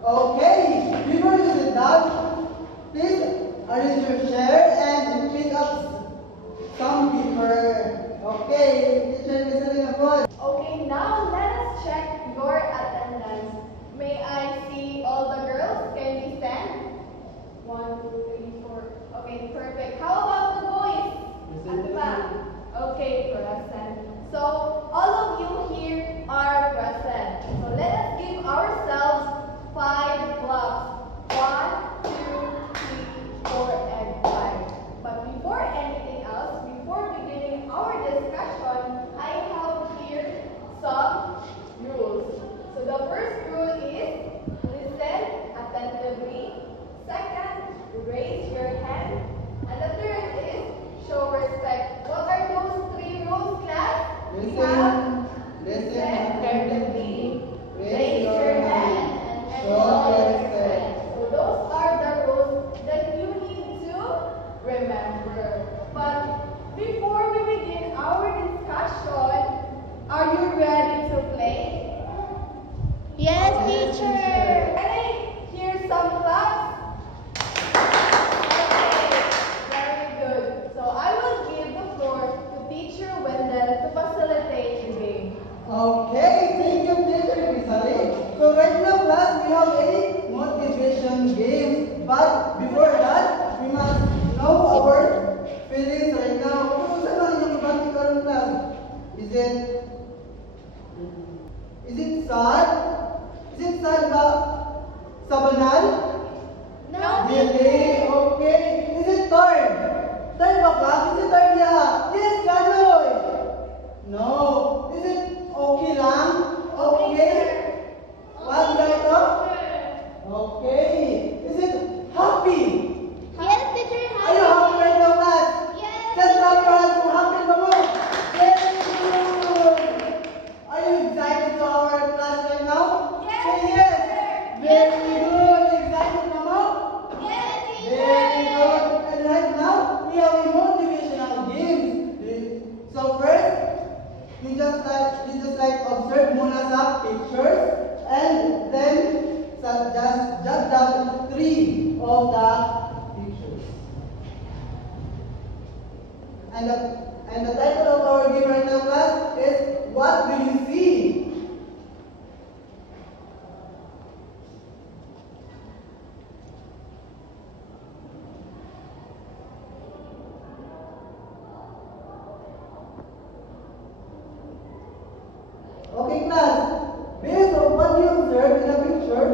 Okay, before you sit down, please arrange your chair and pick up some paper. Okay, teacher is setting a board. Okay, now let us check your attendance. May I see all the girls? Can we stand? 1, 2, 3, 4. Okay, perfect. How about the boys? At the back. Okay, present. So, all of you here are present. So, let us give ourselves 5 claps. 1, 2, 3, 4, and 5. But before anything else, before beginning our discussion, I have here some rules. So the first rule is listen attentively. Second, raise your hand. And the third is show respect. What are those 3 rules, class? We have listen attentively, raise your hand, and show respect. So those are the rules that you need to remember. But before we begin our discussion, are you ready to play? Yes, teacher. Can I hear some claps? Okay, very good. So I will give the floor to Teacher Wendell to facilitate the game. Okay, thank you, teacher Rizali. So right now, class, we have a motivation game. But before that, we must know our feelings right now. Kung saan ang inyong ibang karon, class? Is it sad? Is it sad ba sa banal? No, Really? Okay. Is it tired? Tired ba ka? Is it tired ya? Yes, Ganoy. No. Is it okay lang? Okay. What ito? Okay. Is it happy? Yes, teacher. Are you happy right now, class? Yes. Just clap your hands kung happy ba mo. Very good. Are you excited to our class right now? Yes. Say yes. Very good. Excited ba mo? Yes, Very good. And right now, we have a motivational game. So first, you just observe muna sa pictures, and then just jot down 3 of the pictures. And the title of our game right now, class, is What Do You See? Okay, class. Based on what you observe in the picture,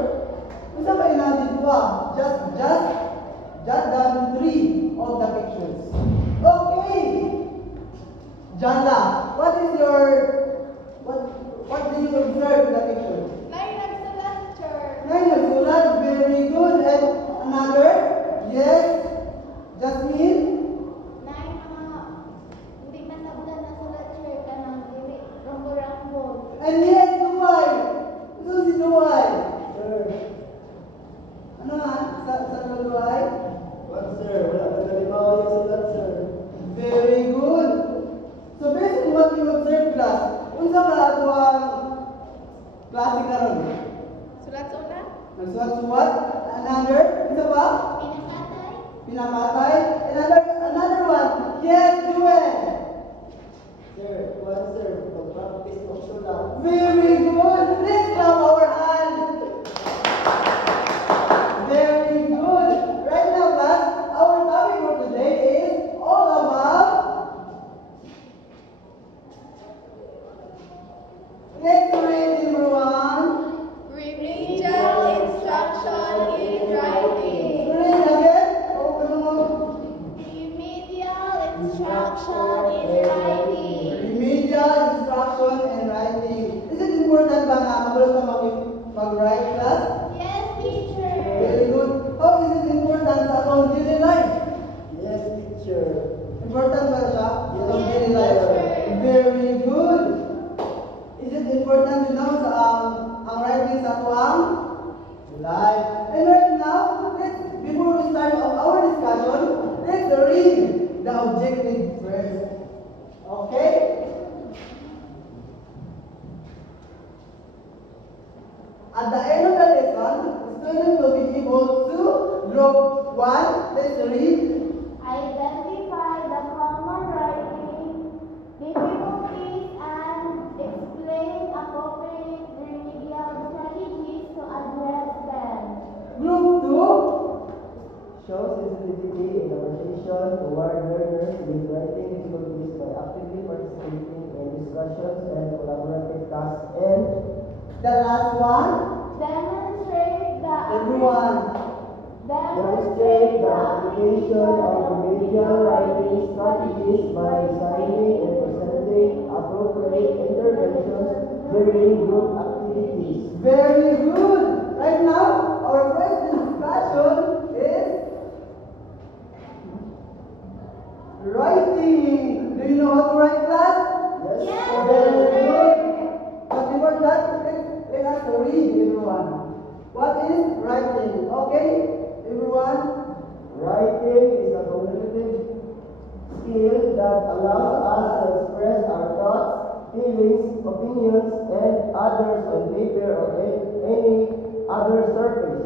unsa ba natin duwa? Just jot down 3 of the pictures. Okay. Jana, what do you observe in the picture? Line nagsulat, sir. Nine nagsulat, very good. And another? Yes. Jasmine? Nine mga hindi masabulan na sulat, sir. Kanang dili rambo-rambo. And yes, Duway. Ito si Duway. Sir. Ano nga? Sa Duway? What, sir? Wala pa nalimaw yung sulat, sir. Very good. So based on what you observe, class, unsa ba ato ang klase karon? Sulat sa una? Nagsuwat-suwat? Another? Isa pa? Pinakatay. Pinakatay? Another one? Yes, Jewel! in writing. Remedial instruction and writing. Is it important ba na magulo ka mag-write class? Yes, teacher. Very good. How is it important sa atong daily life? Yes, teacher. Important ba siya sa atong Yes, daily life? teacher. Very good. Is it important to know sa ang writing sa atong life? And right now, before we start our discussion, let's read the objective first. Okay? At the end of the lesson, students will be able to group 1, let's read. Identify the common writing difficulties and explain appropriate remedial strategies to address them. Group 2, Show sensitivity and appreciation toward learners with writing difficulties by actively participating in discussions and collaborative tasks. And the last one, Demonstrate the everyone. demonstrate the application of remedial writing strategies by designing and presenting appropriate interventions during group activities. Very good. Right now, our first discussion is writing. Do you know how to write, class? Yes, Very teacher. good. But before that, let us read, everyone. What is writing? Okay, everyone. Writing is a communicative skill that allows us to express our thoughts, feelings, opinions, and others on paper or any other surface.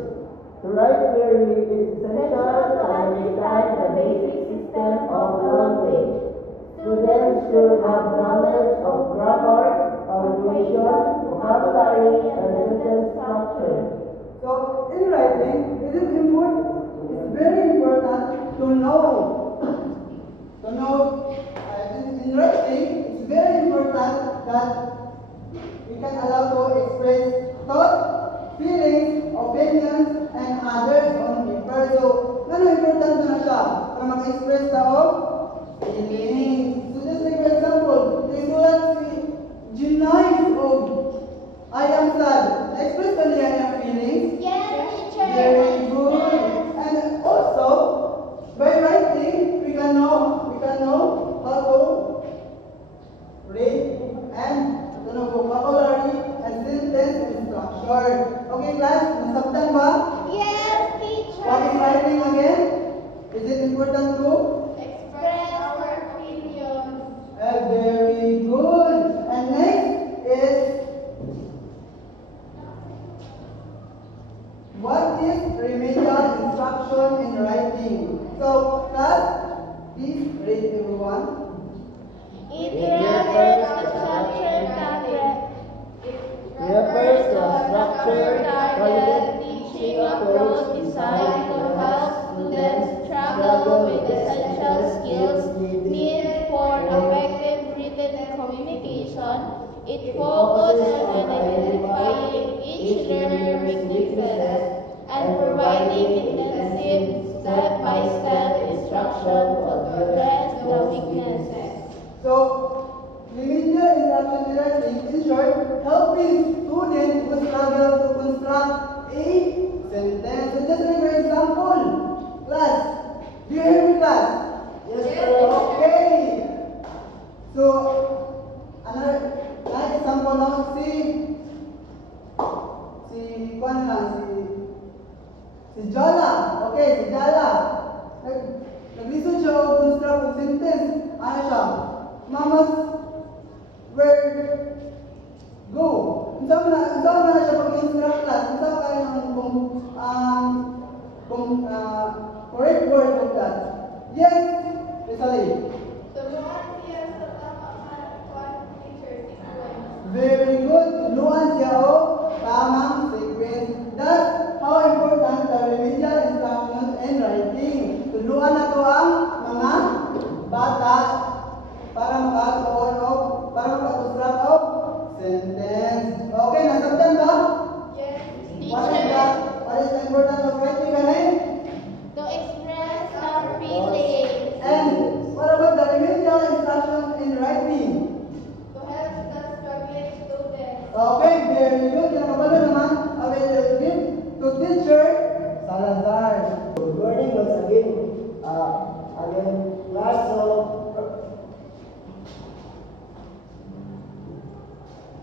To write clearly is essential to understand the basic system of language. Students should have knowledge of grammar, punctuation, vocabulary, and sentence structure. So, in writing, it is important, it's very important to know. In writing, it's very important that we can allow to express thoughts, feelings, opinions, and others on paper. So, important na siya para maka-express tao feelings. So, just like for example, isulat si Jinay o I am sad. Na-express ba niya yung feelings? Yes, teacher. Very good. Yes. And also, by writing, we can know how to read and vocabulary and sentence structure. Okay, class, nasabtan ba? Yes, teacher. What is writing again? Is it important to? Express our opinions. Very good. And next is, what is remedial instruction in writing? So, class, please read everyone. It refers to structured target. Refers to a structured target teaching approach designed to help students struggle with essential skills needed for effective written communication. It focuses on identifying each learner's weaknesses and providing intensive step-by-step instruction to address the weaknesses. So, remedial instruction in writing, in short, helping students who struggle to construct a sentence. So, just like for example, class, do you hear me, class? Yes, Yes, sir. Okay. So, another example now, si Jala. Okay, si Jala. Nag-listen siya o construct o sentence. Ano siya? Mama's word go. Unsa na siya pag-construct class? Unsa ka yung correct word of that? Yes, Rizali. Tulungan siya sa tamang teacher sequence. Very good. Tuluan siya o tamang sequence. That's how important the remedial instructions and writing. Tuluan na to ang mga bata para makatuon o para makakonstruct o sentence. Okay, nasabtan ba? Yes. What is the importance of writing again? To express our feelings. And what about the remedial instruction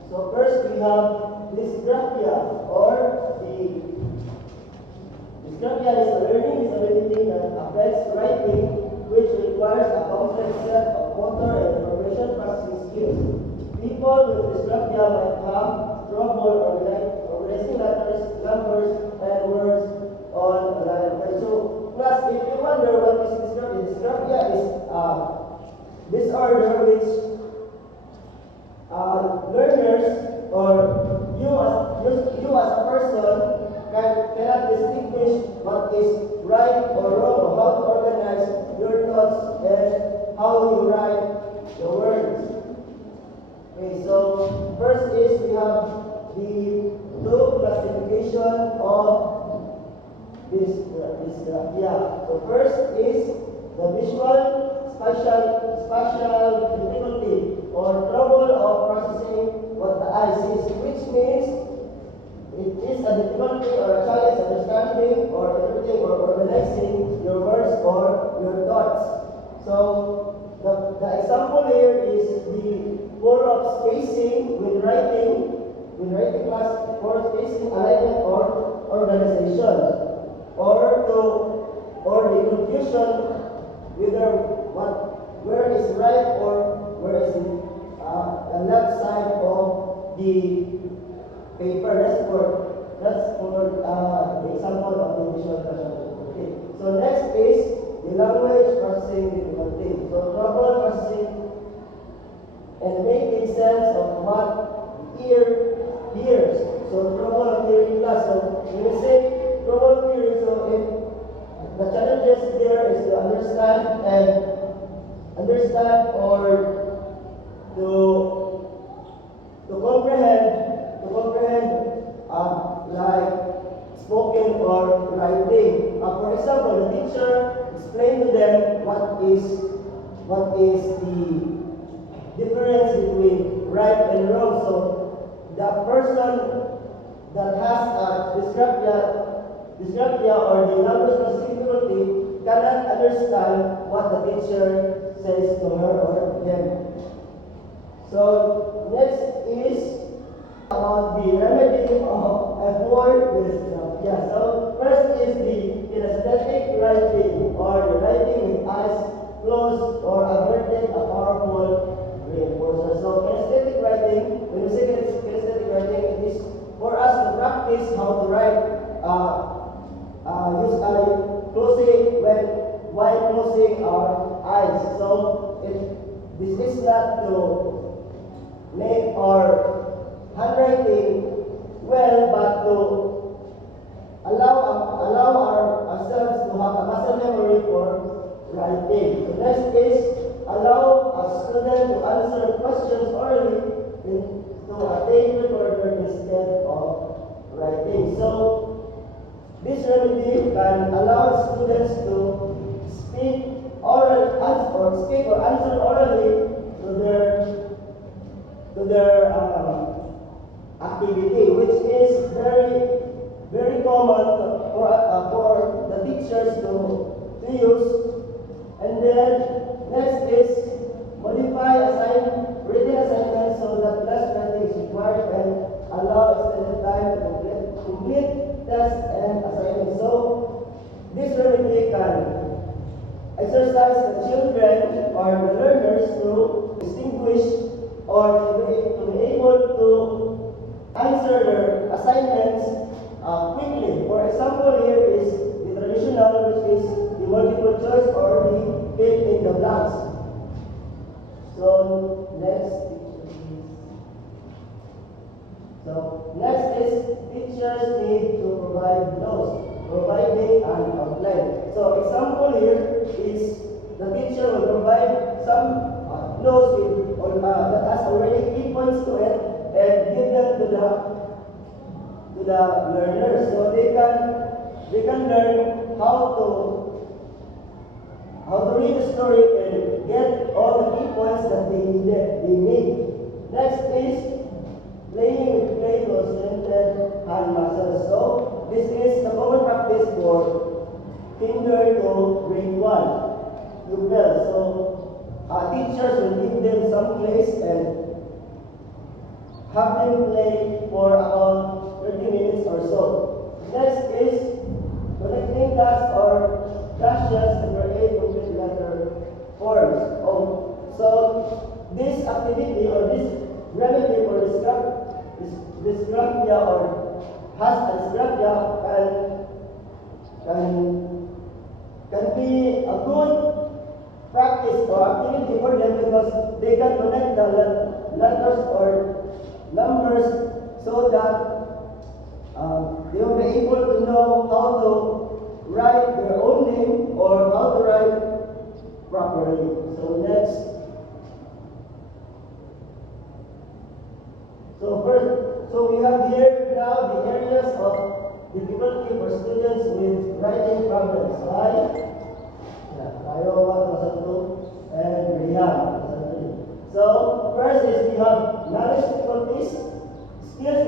So first we have dysgraphia, or the dysgraphia is a learning disability that affects writing, which requires a complex set of motor and information processing skills. People with dysgraphia might have trouble organizing letters, numbers, and words on a line of text. So, class, if you wonder what is dysgraphia, dysgraphia is a disorder which learners or you as a person cannot distinguish what is right or wrong, or how to organize your thoughts and how you write the words. Okay, so first is we have the two classification of this dysgraphia. So first is the visual spatial difficulty, or trouble of processing what the eye sees, which means it is a difficulty or a challenge understanding or interpreting or organizing your words or your thoughts. So the example here is the four of spacing with writing class, four of spacing, alignment, or organization, or the confusion where is right or where is the left side of the paper. That's for the example of the visual spatial. Okay. So next is the language processing difficulty. So trouble processing and making sense of what ear hears. So trouble of hearing class. So when we say trouble of hearing, so if the challenges there is to understand or to comprehend like spoken or writing. For example, the teacher explained to them what is the difference between right and wrong. So the person that has a dysgraphia or the language processing difficulty cannot understand what the teacher says to her or them. So next is about the remedy for dysgraphia. So first is the kinesthetic writing, or the writing with eyes closed or averted, a powerful reinforcer. So kinesthetic writing, when we say kinesthetic writing, it is for us to practice how to write. Use closing while closing our eyes. So this is not to make our handwriting well, but to allow ourselves to have a muscle memory for writing. So next is allow a student to answer questions orally to a tape recorder instead of writing. So this remedy can allow students to speak or answer orally to their activity, which is very, very common for the teachers to use. And then next is modify written assignments so that less writing is required and allow extended time to complete tests and assignments. So this remedy can exercise the children or the learners to distinguish or to be able to answer their assignments quickly. For example, here is the traditional, which is the multiple choice or the fill in the blanks. So next is teachers need to provide notes, providing an outline. So example here is the teacher will provide some notes that has already key points to it and give them to the learners, so they can learn how to read the story and get all the key points that they need. Next is playing with Play-Dohs and hand muscles. So this is the common practice for kinder to grade 1 pupils. So teachers will give them some place and have them play for about 30 minutes or so. Next is connecting dots or dashes to create complete letter forms. So this activity or this remedy for dysgraphia or has dysgraphia can be a good practice or activity for them because they can connect the letters or numbers so that they will be able to know how to write their own name or how to write properly. So next. So we have here now the areas of difficulty for students with writing problems, right? Iowa, and Brian. So first is we have knowledge difficulties, skills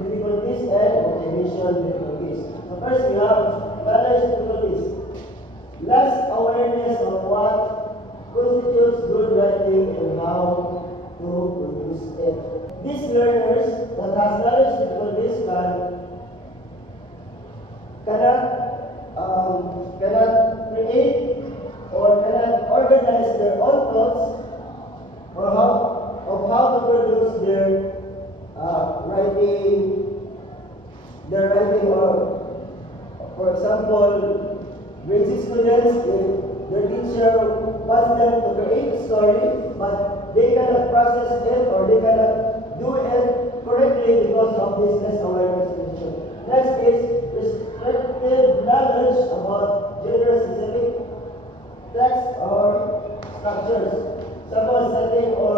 difficulties, and motivation difficulties. So first we have knowledge difficulties. Less awareness of what constitutes good writing and how to produce it. These learners that has knowledge difficulties cannot create or cannot organize their own thoughts or how to produce their writing or, for example, grade 6 students, their teacher wants them to create a story, but they cannot process it or they cannot do it correctly because of this less awareness issue. Next is restricted knowledge about gender-specific text or structures, suppose setting or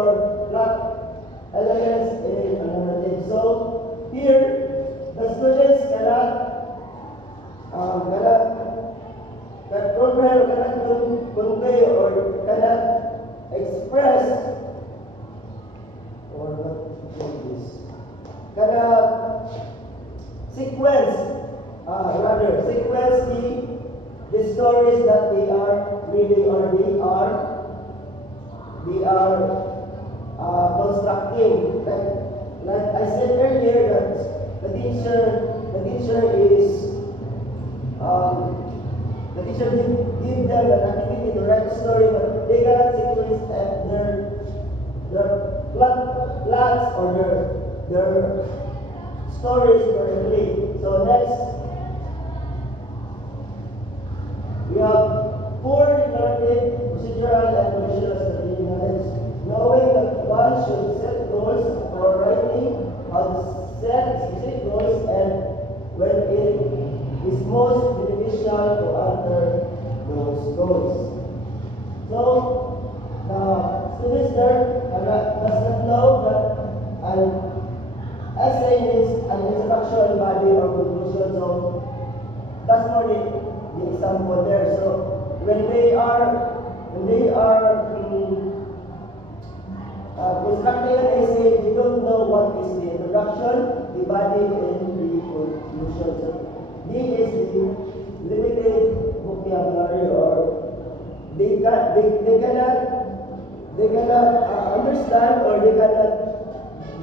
plot elements in a narrative. So here, the students cannot convey or cannot express or what is cannot sequence the stories that they are reading or they are constructing. Like I said earlier that the teacher give them an activity to write a story, but they cannot sequence their plots or their stories correctly. So next, we have poor narrative, procedural, and conditional strategy knowledge. Knowing that one should set goals for writing, how to set specific goals, and when it is most beneficial to enter those goals. So, the students there does not know that an essay is an introduction, body, or conclusion. So, that's for the example there. So, when they are constructing an essay, they don't know what is the introduction, the body, and the conclusion. So, this is the limited vocabulary, or they cannot understand, or they cannot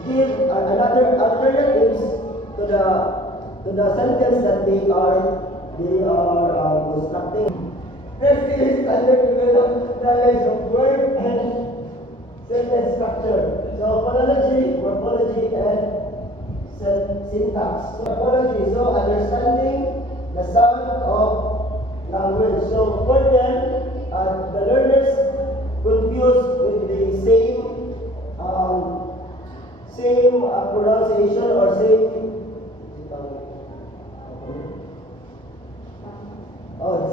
give another alternatives to the sentence that they are constructing. Next is underdeveloped knowledge of word and sentence structure. So phonology, morphology, and syntax. So morphology, so understanding the sound of language. So for them, the learners confused with the same pronunciation or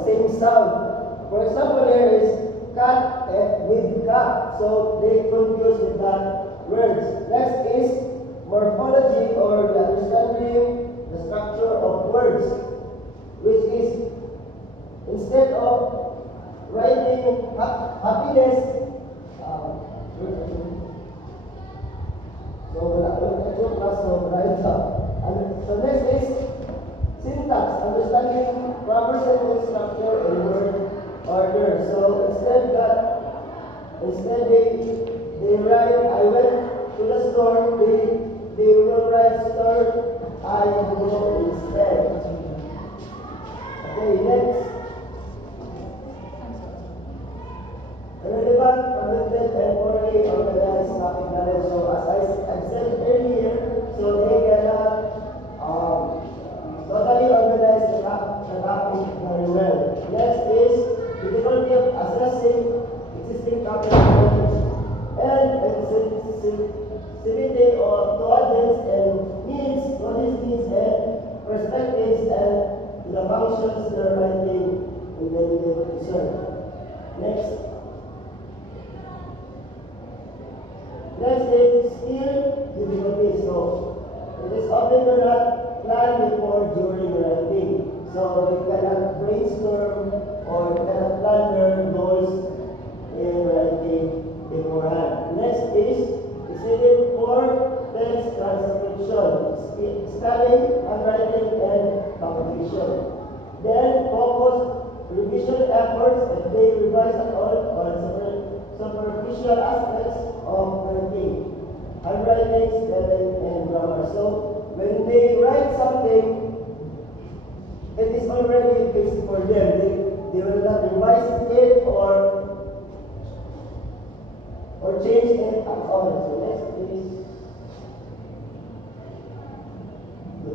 same sound. For example, there is cat with cat, so they confuse with that words. Next is morphology, or the understanding the structure of words, which is instead of writing happiness, so next is syntax, understanding proper sentence structure and word order. So instead they write, I went to the store, register, I go instead. Okay, next. Relevant, connected, and poorly organized topic knowledge. So as I said earlier, so they cannot totally organize the topic very well. Next is difficulty of assessing existing topic knowledge and sensitivity to audience and needs, audience needs and perspectives and the functions the writing intended to serve. Next. Next is skill difficulties. So it is often not planned before during writing. So we cannot brainstorm or cannot plan their goals in writing beforehand. Next is exhibit for text transcription, spelling, handwriting, and composition. Then focus revision efforts and they revise at all superficial aspects of writing, handwriting, spelling, and grammar. So when they write something, it is already fixed for them. They will not revise it or change it at all. So next is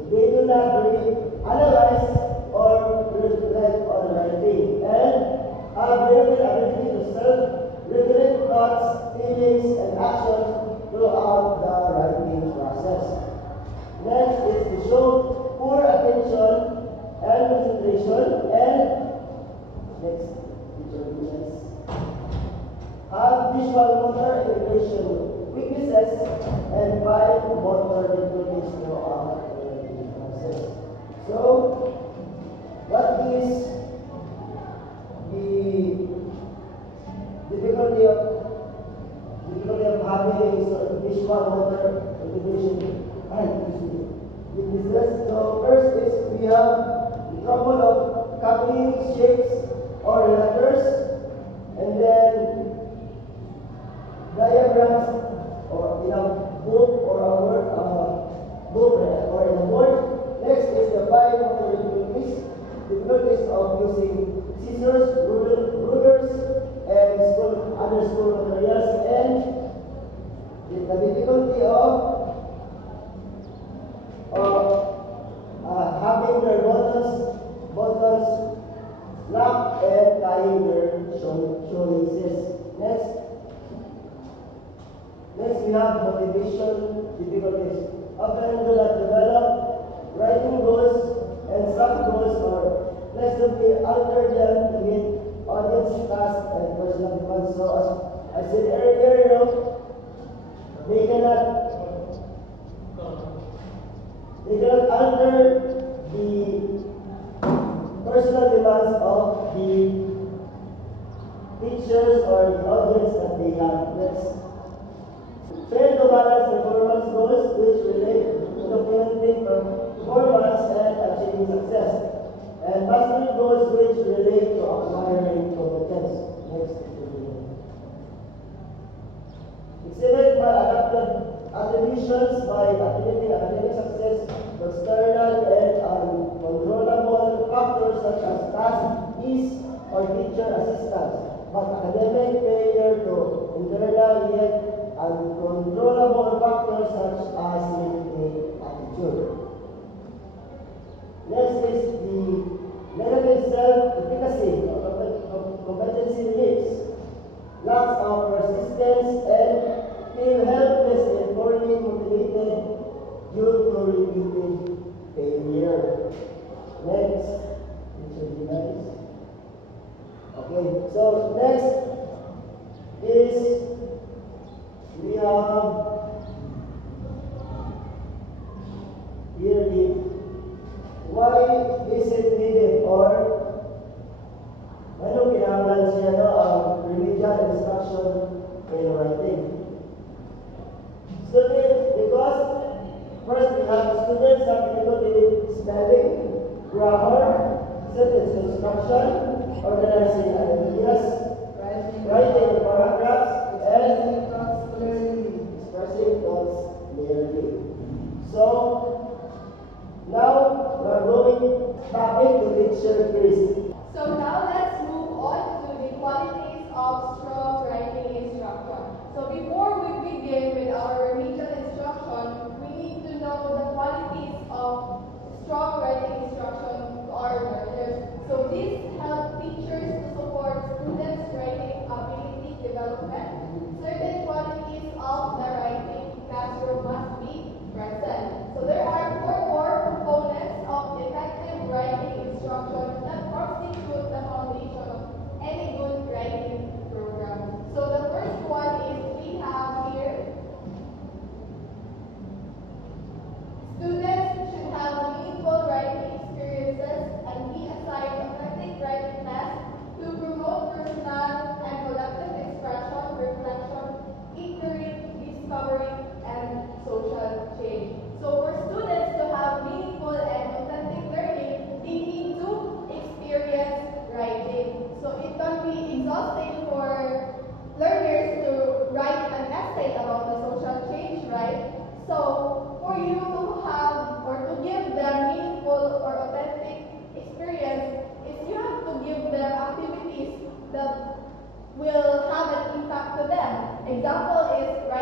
they do not really analyze or reflect on writing and have limited ability to self-regulate thoughts, feelings, and actions throughout the writing process. Next is to show poor attention and concentration and next have visual motor integration weaknesses and fine motor difficulties throughout the writing process. So, what is the difficulty of having visual motor integration weaknesses? So first is we have the trouble of copying shapes or letters, and then diagrams or in a book or a word book or in a board. Next is the fine motor difficulties of using scissors, rulers, and other school materials, and the difficulty of having their buttons locked and tying their shoelaces. Next we have motivation difficulties. Often do not develop writing goals and sub-goals or flexibly alter them to meet audience tasks and personal demands. So as I said earlier, they cannot alter the personal demands of the teachers or the audience that they have. Next. Fail to balance performance goals which relate to documenting performance and achieving success, and mastery goals which relate to acquiring competence. Next. Exhibit maladaptive attributions by attributing academic success to external and uncontrollable factors such as task, ease, or teacher assistance, but academic failure to internal yet uncontrollable factors such as limited attitude. Next is the negative self-efficacy of competency beliefs, lack of persistence, and feel helpless and poorly motivated due to repeated failure. Next, okay, so next is we have here the why is it needed or ano kinahanglan siya remedial instruction in writing. Students, because first we have students have difficulty with spelling, grammar, sentence construction, organizing ideas, writing paragraphs, and expressing thoughts clearly. So,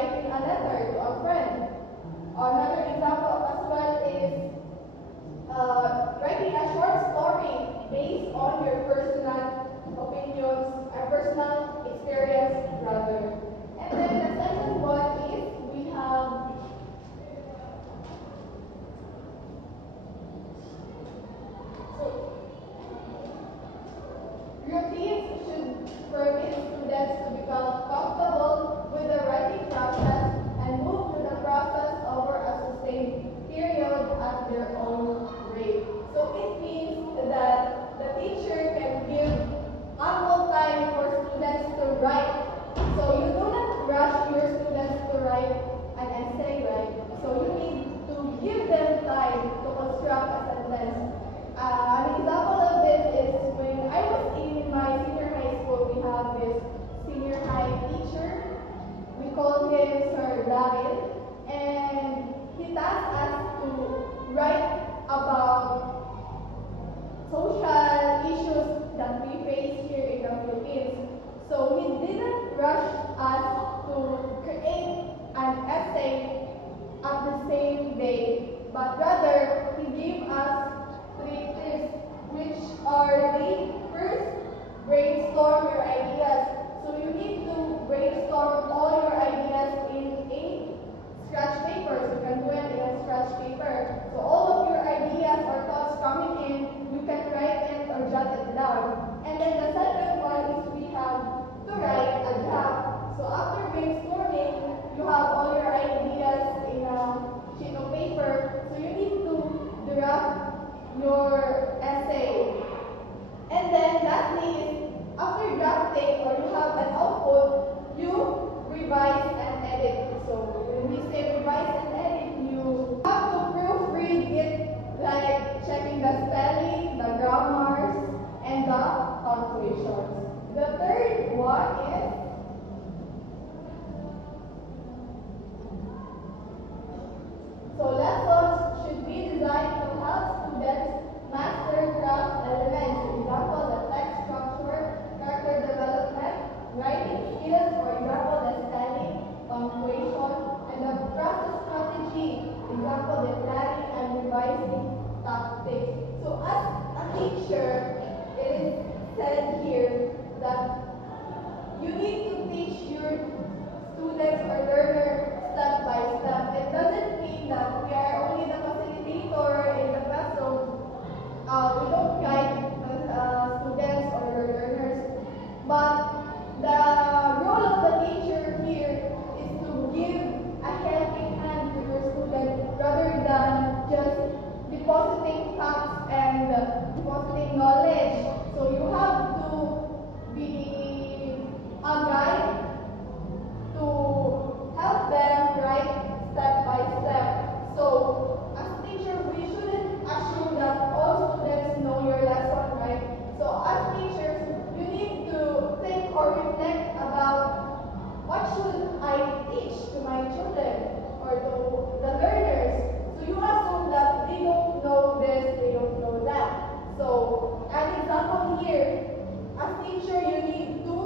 writing a letter to a friend. Another example as well is writing a short story based on your personal opinions or personal experience rather. And then the second one is we have routines should permit students to become comfortable with the writing process and move through the process over a sustained period at their own rate. So it means that the teacher can give ample time for students to write. So you do not rush your students to write an essay, right? So you need to give them time to construct a sentence. An example of this is when I was in my senior high school, we have this senior high teacher. We call him Sir David, and he tasked us to write about social issues that we face here in the Philippines. So he didn't rush us to create an essay at the same day, but rather he gave us 3 tips, which are the first, brainstorm your ideas. So you need to brainstorm all your ideas in a scratch paper. So you can do it in a scratch paper. So all of your ideas or thoughts coming in, you can write it or jot it down. And then the second one is we have to write a draft. So after brainstorming, you have all your ideas in a sheet of paper. So you need to draft your essay. And then lastly is after drafting or you have an output, you revise and edit. So when we say revise and edit, you have to proofread it, like checking the spelling, the grammars, and the punctuations. The third one is lessons should be designed to help students master craft elements. For example, the text structure, character development, writing skills, for example, the spelling, punctuation, and the process strategy, for example, the planning and revising tactics. So as a teacher, it is said here that you need to teach your students or learners step by step. It doesn't mean that we are only the facilitator in the classroom. We don't guide the students or the learners. But the role of the teacher here is to give a helping hand to your student rather than just depositing facts and depositing knowledge. So you have to be a guide to help them write step by step. So as a teacher, we shouldn't assume that all students know your lesson, right? So as teachers, you need to think or reflect about what should I teach to my children or to the learners. So you assume that they don't know this, they don't know that. So an example here, as teacher, you need to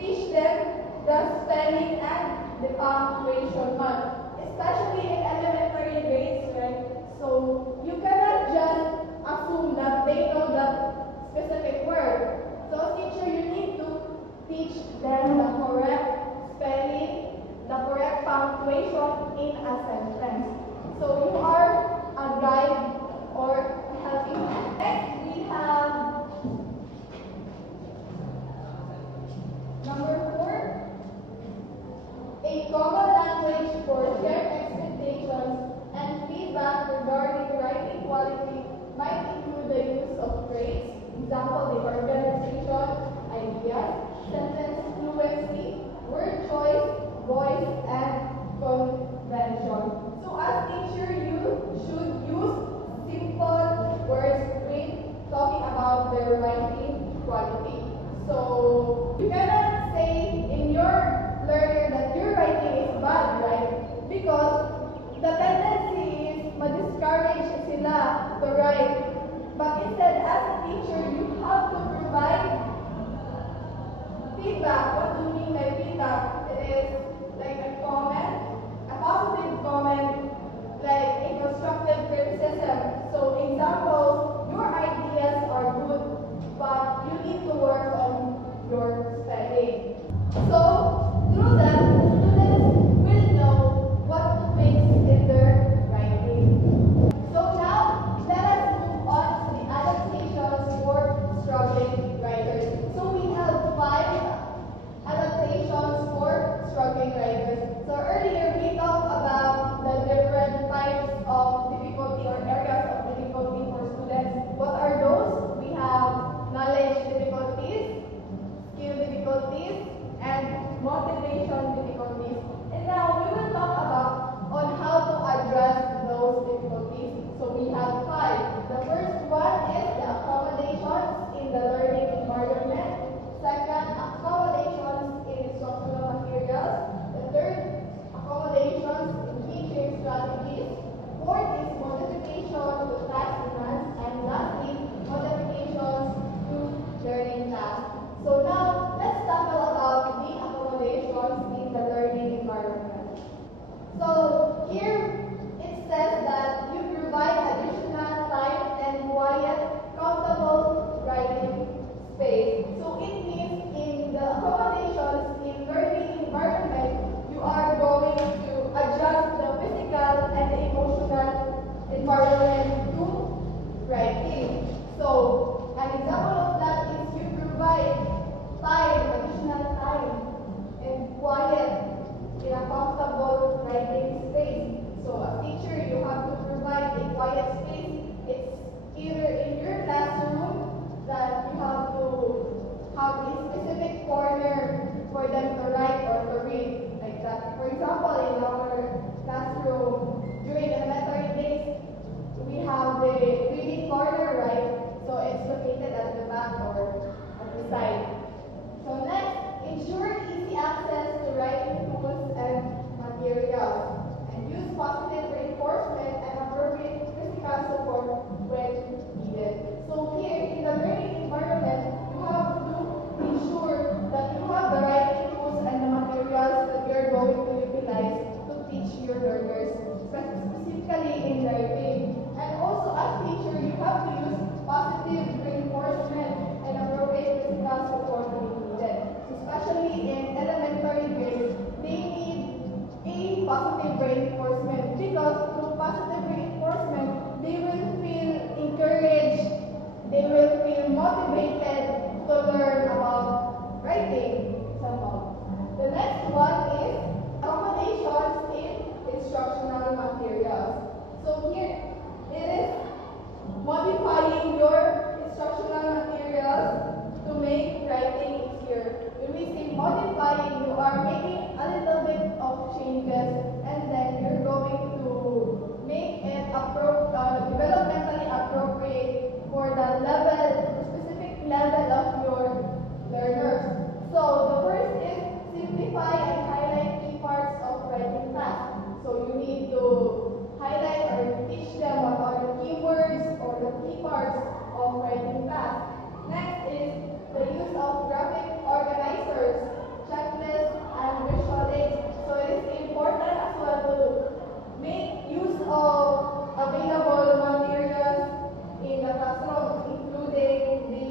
teach them the spelling and the punctuation mark, especially in elementary grades, right? So you cannot just assume that they know that specific word. So as teacher, you need to teach them the correct spelling, the correct punctuation in a sentence. So you are a guide or a helping hand. Next, we have number 4. A common language for shared expectations and feedback regarding writing quality might include the use of praise, example, the organization, ideas, sentence fluency, word choice, voice, and convention. So as teacher, you should use simple words when talking about their writing quality. So you cannot say in your learner that your writing is bad, right? Because the tendency is ma-discourage sila to write. But instead, as a teacher, you have to provide feedback. What do you mean by feedback? It is positive reinforcement because through positive reinforcement, they will feel encouraged, they will feel motivated to learn about writing somehow. The next one is accommodations in instructional materials. So here, it is modifying your instructional materials to make writing easier. When we say modifying, you are making a little bit of changes and then you're going to make it developmentally appropriate for the specific level of your learners. So the first is simplify and highlight key parts of writing tasks. So you need to highlight or teach them what are the keywords or the key parts of writing tasks. Next is the use of graphic organizers, checklists, and visual aids. So it is important as well to make use of available materials in the classroom, including the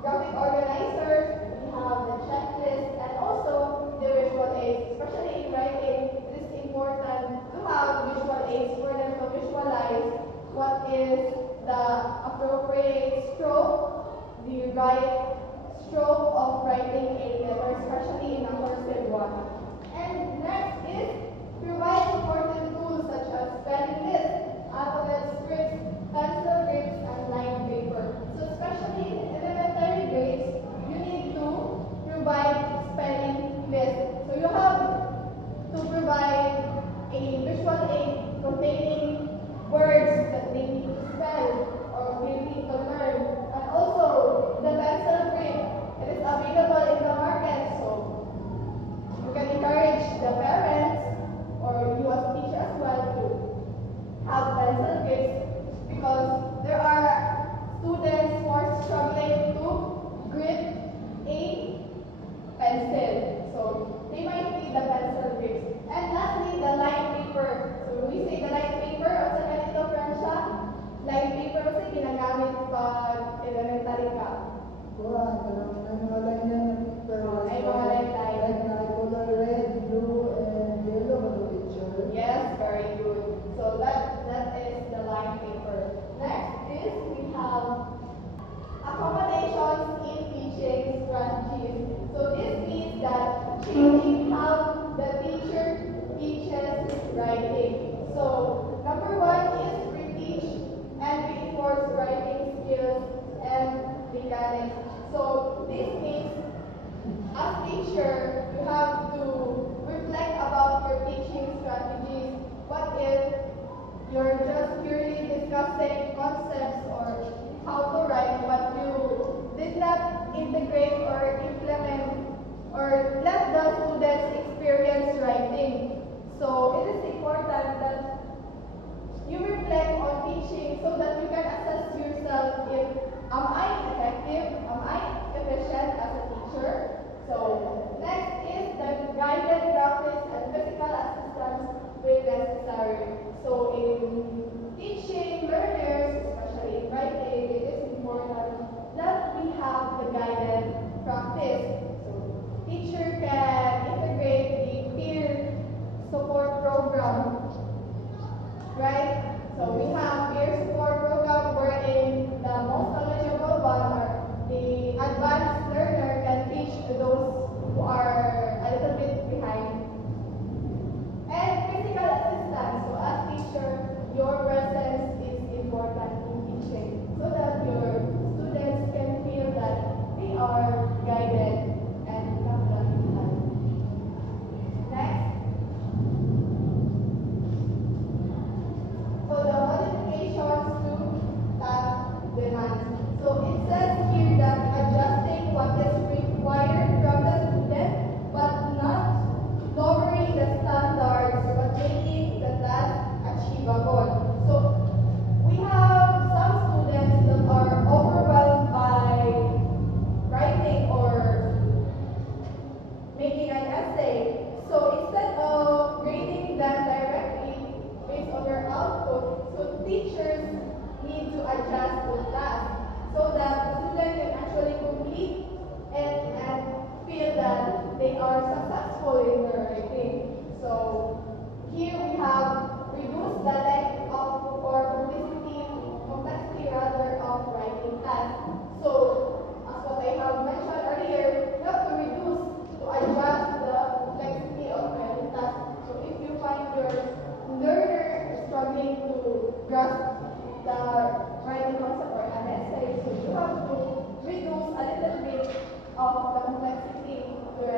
graphic organizers, we have the checklist, and also the visual aids. Especially in writing, it is important to have visual aids for them to visualize what is the appropriate stroke, the right stroke of writing a letter, especially in a cursive one. And next is provide supportive tools such as spelling lists, alphabet scripts, pencil grips, and line paper. So especially in elementary grades, you need to provide spelling lists. So you have to provide a visual aid containing words that they need to spell or they need to learn. And also, the pencil grip, it is available in the market. So you can encourage the parents or you as a teacher as well to have pencil grips because there are students who are struggling to grip a pencil. So they might need the pencil grips. And lastly, the line paper. So when we say the line paper, o sa ganito, Francia, line paper kasi ginagamit pag elementary ka. Kuha, may mga line yan na picture. Ay, mga line. Like na color red, blue, and yellow on the picture. Yes, very good. So that is the line paper. Next is we have accommodations in teaching strategies. So this means that changing how the teacher teaches writing. So number one is reteach and reinforce writing skills and mechanics. So this means as teacher, you have to reflect about your teaching strategies. What if you're just purely discussing concepts or how to write, but you did not integrate or implement or let the students experience writing. So it is important that you reflect on teaching so that you can assess yourself if am I effective, am I efficient as a teacher. So next is the guided practice and physical assistance when necessary. So in teaching learners, especially in writing, it is important that we have the guided practice. So teacher can integrate the peer support program, right? So we have peer support program wherein the most knowledgeable one or the advanced learner can teach those who are a little bit behind. And physical assistance. So as teacher, your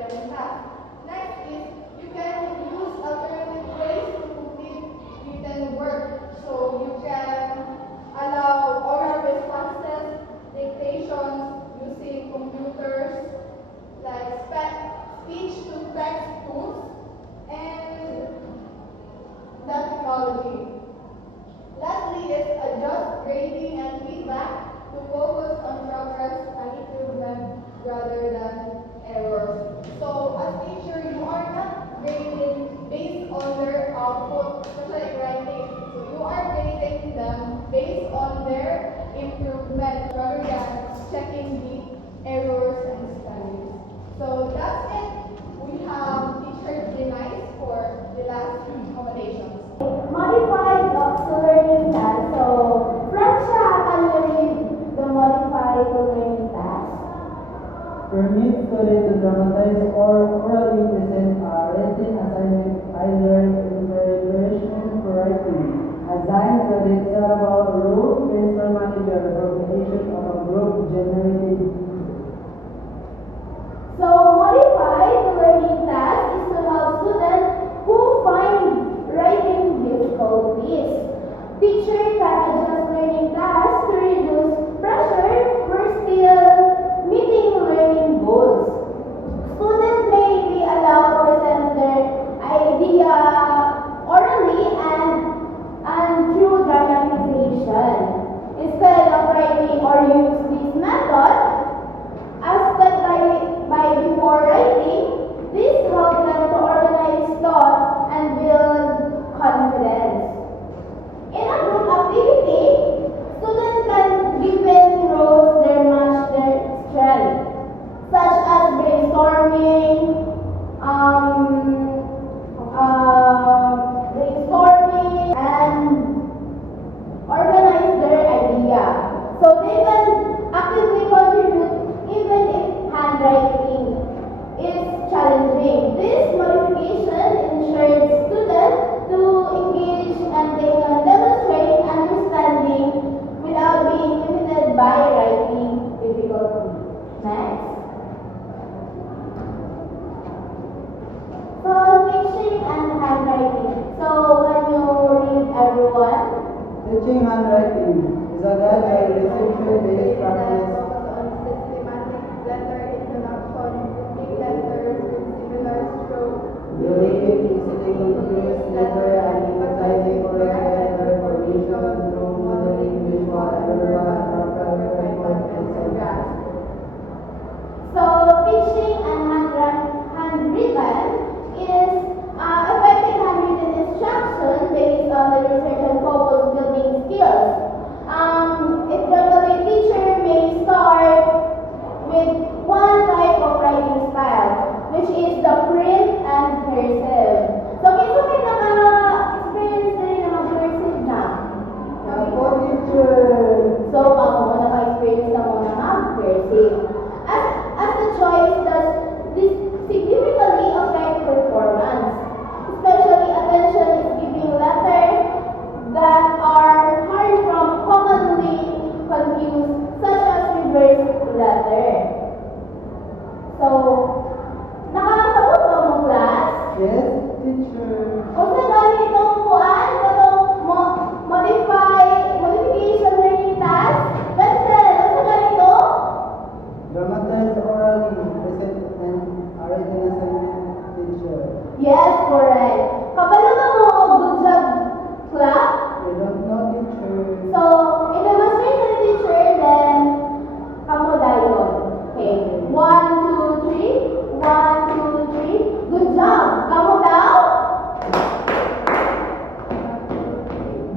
writing tasks. Next is you can use alternative ways to complete written work. So you can allow oral responses, dictations using computers, like speech-to-text tools, and that technology. Lastly is adjust grading and feedback to focus on progress and improvement rather than errors. So as teacher, you are not grading based on their output, especially like writing. So you are grading them based on their improvement rather than checking the errors and spellings. So that's it. We have teacher demise for the last accommodations. Modified to learning task. So, Francia, can you read the modified to learning task? Permit students to dramatize or orally present a written assignment either in preparation for writing. Assign students about role, principal manager, organization of a group generated. So, modified to learning task is to help students who find writing difficulties. Teacher can adjust learning tasks to reduce pressure for still meeting learning goals. Students may be allowed to present their idea orally and through dramatization. Instead of writing or use this method, as said by before writing, this helps them to organize thought and build confidence. In a group activity, students can given roles that match their strength, such as brainstorming, and organize their idea. So they can actively contribute even if handwriting is challenging. This modification ensures students to engage and they can demonstrate understanding without being limited by writing difficulty. Next. So, teaching and handwriting. So, when you read everyone, Teaching handwriting is a guide by reception-based practice. On systematic letter introduction, big letters with similar stroke, Related easily confused letter and emphasizing correct letter formation through modeling visual and verbal record and graph. so teaching and handwritten is effective handwritten instruction based on the research and focus building skills. If the teacher may start with one type of writing style, which is the print and cursive. So, kung may naka-experience na rin na mag-cursive na? Ako, teacher. So, ako naka-experience na muna mag-cursive. As the choice does this significantly affect performance. Especially attention is giving letters that are hard from commonly confused, such as reverse letter. So, nakakasabot ba mo class? Yes, teacher. O sa gani itong kuan, itong modification learning task, Benzel, o sa gani ito? Dramatize orally, present and written assignment, teacher. Yes, correct. Kabalo na mo og good job clap. We don't know, teacher. So, i-demonstrate sa teacher, then kamo dayon. Okay. 1, 2, 3. 1, 2, 3. Good job. Kamo daw?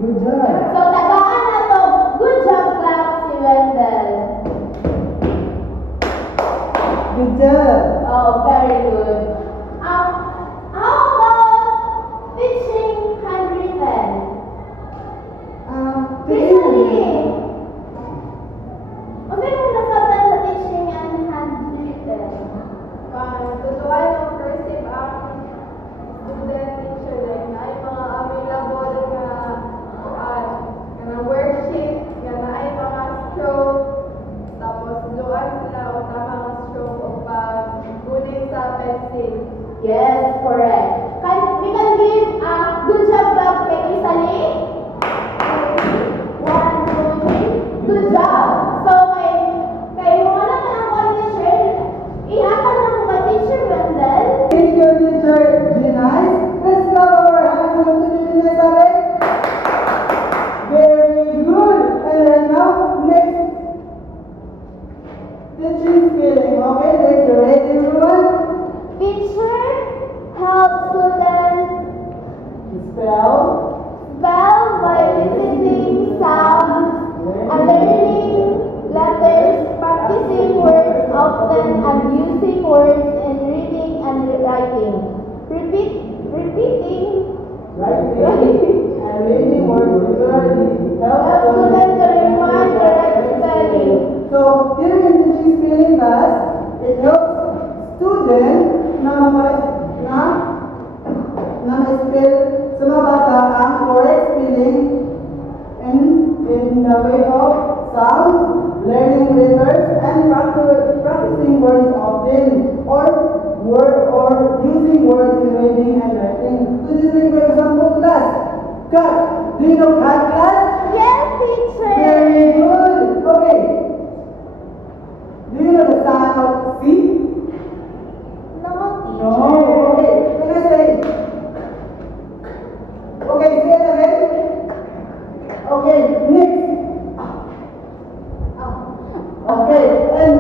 Good job. So, tagaan na to. Good job clap si Wendell. Good job. Oh, very good. How about teaching handwritten? Recently. O sino nasabtan sa teaching and handwritten? tutuan yung cursive ang student teacher like na yung mga available nga na ma-skill sa mga bata ang correct spelling in the way of sound, learning letters, and practicing words often, or using words in reading and writing. So just like for example, class. Cut. Do you know cut, class? Yes, teacher. Very good. Okay. Do you know the sound of C? No, No. teacher. Okay. Can I say? Okay, say it again. Okay, next. Okay, and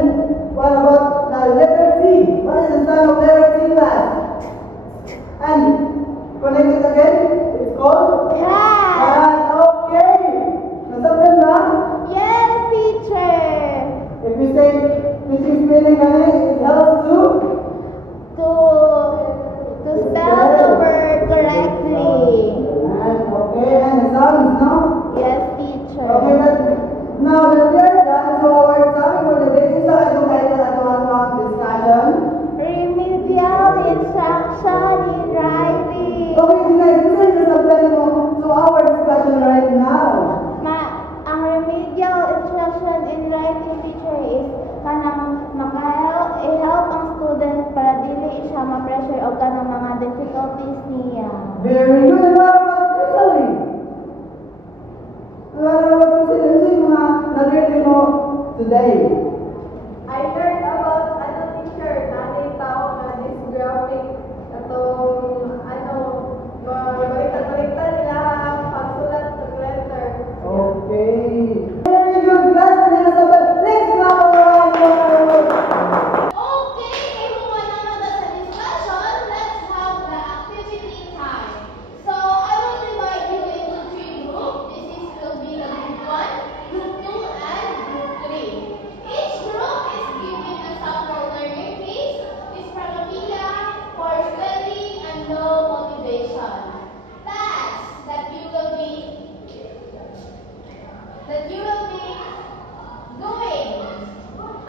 what about the letter T? What is the sound of letter T, class? And connect it again. It's called Cat. cat. Okay. Nasabtan ba? Yes, teacher. If we say teaching spelling kami, it helps to To spell the word correctly. and okay, and the sounds, no? Yes, teacher. Okay, but now that we are done, so our topic for the day is itong title ato discussion. Remedial instruction in writing. Okay, guys, this is the subject to our discussion right now. Ang remedial instruction in writing, teacher, is kanang maka-help ang student para dili siya ma-pressure o kanang mga difficulties niya. Very good. And what about Crystal? What about Crystal? Ano yung mga nag-learn mo today? I learned about teacher natin tao na this graphic atong baliktad nila pagsulat ng letter. Okay. Very good, class. And then sabay, let's clap around. Okay, everyone naman sa discussion, let's have the activity time. So, I will divide you into 3 groups. Will be the group 1, group 2, and group 3. Each group is given a sample learning case, dyspraxia, for spelling, and low motivation. Tasks that you will be doing.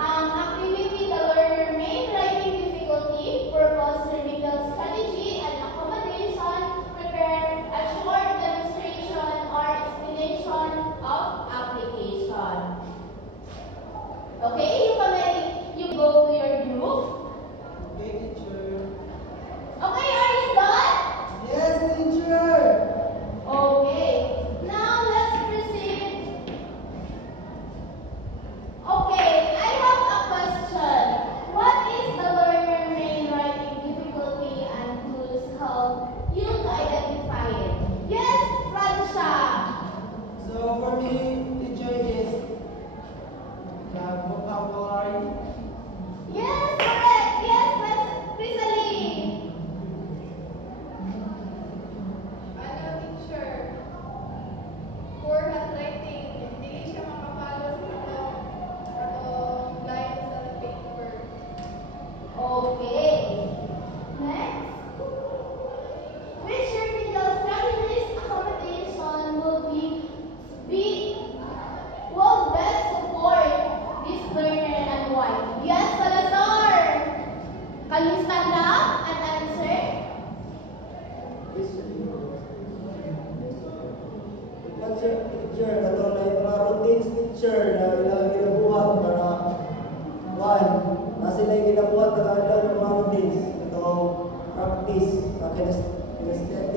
Activity, the learner main writing difficulty, purpose, remedial strategy, and accommodation. Prepare a short demonstration or explanation of application. Okay, you go to your group. Okay, teacher. Okay, are you done? Yes, teacher. Okay, now let's proceed. Okay, I have a question. What is the learner main writing difficulty and tools help you to identify it? Yes, Fransha. So for me, teacher is the vocabulary. Yes, correct. Yes, Crisalie. Teacher, poor handwriting, hindi siya makapalo sa atong line sa paper. Okay. Next. Which remedial strategies accommodation will best support this learner and why? Yes, Salazar. Can you stand up and answer? Teacher, ato na yung mga routines, teacher, na ilang ginabuhat para na sila yung ginabuhat na adlaw ng mga routines. Ito, practice, kinesthetic,